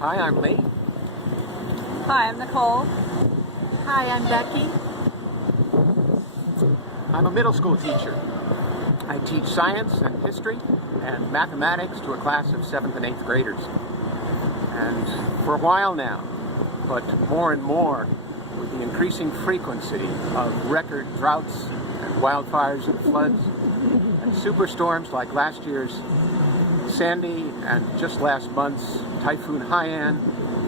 Hi, I'm Lee. Hi, I'm Nicole. Hi, I'm Becky. I'm a middle school teacher. I teach science and history and mathematics to a class of 7th and 8th graders. And for a while now, but more and more with the increasing frequency of record droughts and wildfires and floods and superstorms like last year's Sandy and just last month's Typhoon Haiyan,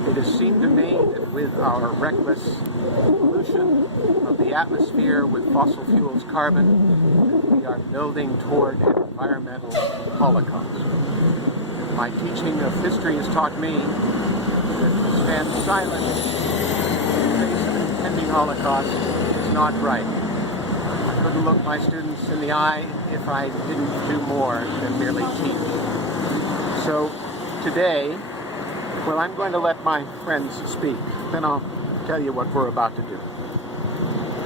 it has seemed to me that with our reckless pollution of the atmosphere with fossil fuels carbon, we are building toward an environmental holocaust. My teaching of history has taught me that to stand silent in the face of an impending holocaust is not right. I couldn't look my students in the eye if I didn't do more than merely teach. So today, well, I'm going to let my friends speak, then I'll tell you what we're about to do.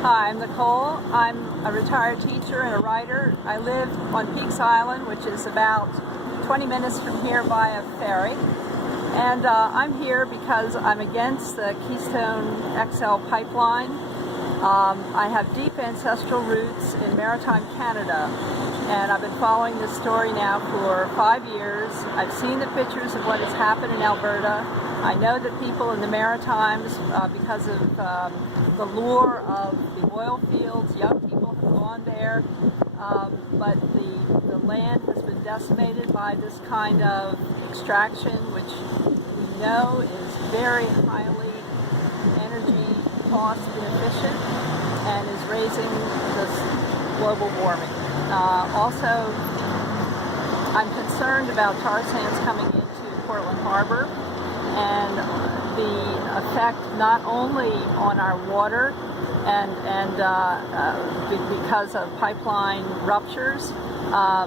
Hi, I'm Nicole. I'm a retired teacher and a writer. I live on Peaks Island, which is about 20 minutes from here by a ferry. And I'm here because I'm against the Keystone XL pipeline. I have deep ancestral roots in maritime Canada, and I've been following this story now for 5 years. I've seen the pictures of what has happened in Alberta. I know that people in the Maritimes, because of the lure of the oil fields, young people have gone there, but the land has been decimated by this kind of extraction, which we know is very highly energy cost inefficient and is raising this global warming. Also, I'm concerned about tar sands coming into Portland Harbor and the effect not only on our water and because of pipeline ruptures,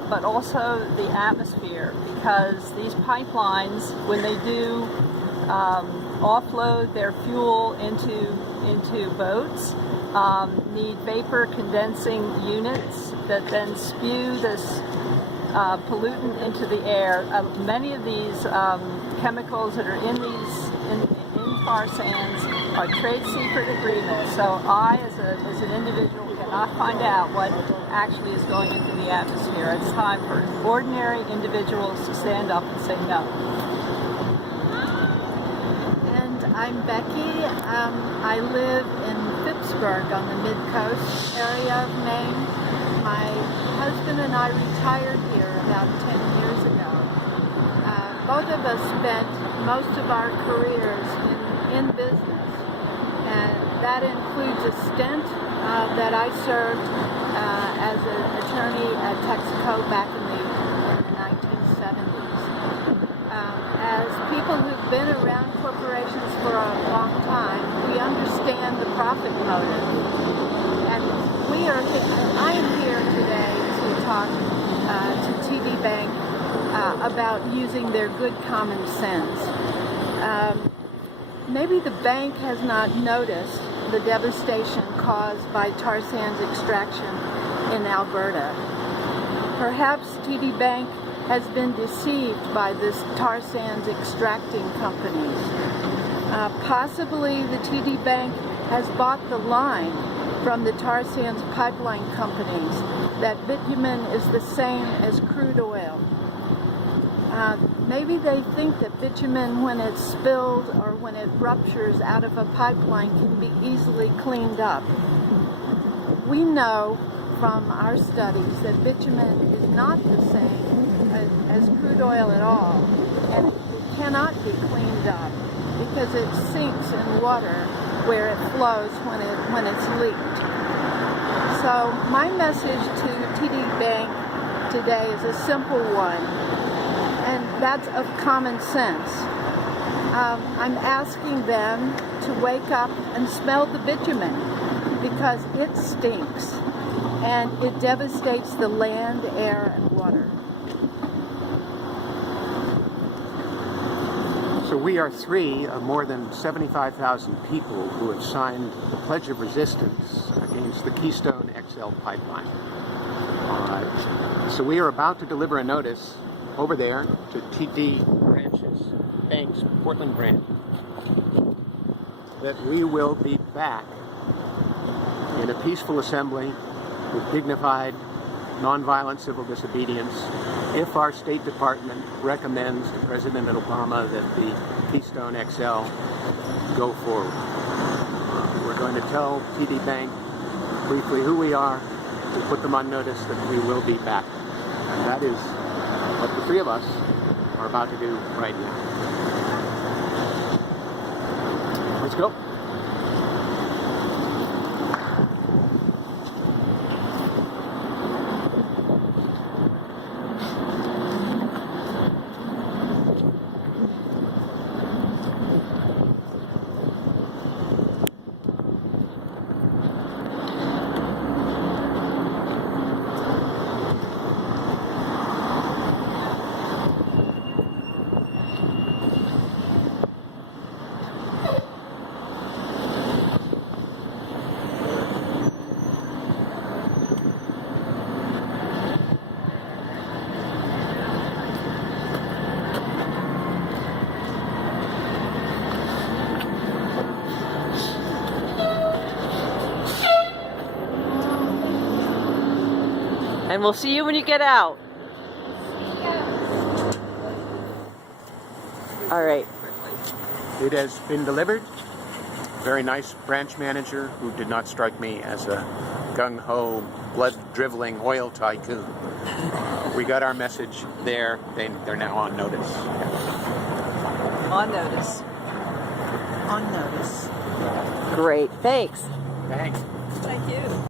but also the atmosphere, because these pipelines, when they do offload their fuel into boats, need vapor condensing units that then spew this pollutant into the air. Many of these chemicals that are in tar sands are trade secret agreements. So I, as an individual, cannot find out what actually is going into the atmosphere. It's time for ordinary individuals to stand up and say no. I'm Becky. I live in Phippsburg on the mid-coast area of Maine. My husband and I retired here about 10 years ago. Both of us spent most of our careers in business, and that includes a stint that I served as an attorney at Texaco back in the 1970s. As people who've been around corporations for a long time, we understand the profit motive. And I am here today to talk to TDBank about using their good common sense. Maybe the bank has not noticed the devastation caused by tar sands extraction in Alberta. Perhaps TDBank has been deceived by this tar sands extracting companies. Possibly the TDBank has bought the line from the tar sands pipeline companies that bitumen is the same as crude oil. Maybe they think that bitumen, when it's spilled or when it ruptures out of a pipeline, can be easily cleaned up. We know from our studies that bitumen is not the same as crude oil at all, and it cannot be cleaned up because it sinks in water where it flows when it's leaked. So my message to TDBank today is a simple one, and that's of common sense. I'm asking them to wake up and smell the bitumen, because it stinks and it devastates the land, air, and water. So we are three of more than 75,000 people who have signed the Pledge of Resistance against the Keystone XL pipeline. So we are about to deliver a notice over there to TD branches TDBank's Portland branch, that we will be back in a peaceful assembly with dignified, nonviolent civil disobedience if our State Department recommends to President Obama that the Keystone XL go forward. We're going to tell TDBank briefly who we are. We put them on notice that we will be back. And that is what the three of us are about to do right now. Let's go. And we'll see you when you get out. All right. It has been delivered. Very nice branch manager who did not strike me as a gung-ho, blood-dribbling oil tycoon. We got our message there. They're now on notice. On notice. On notice. Great. Thanks. Thanks. Thank you.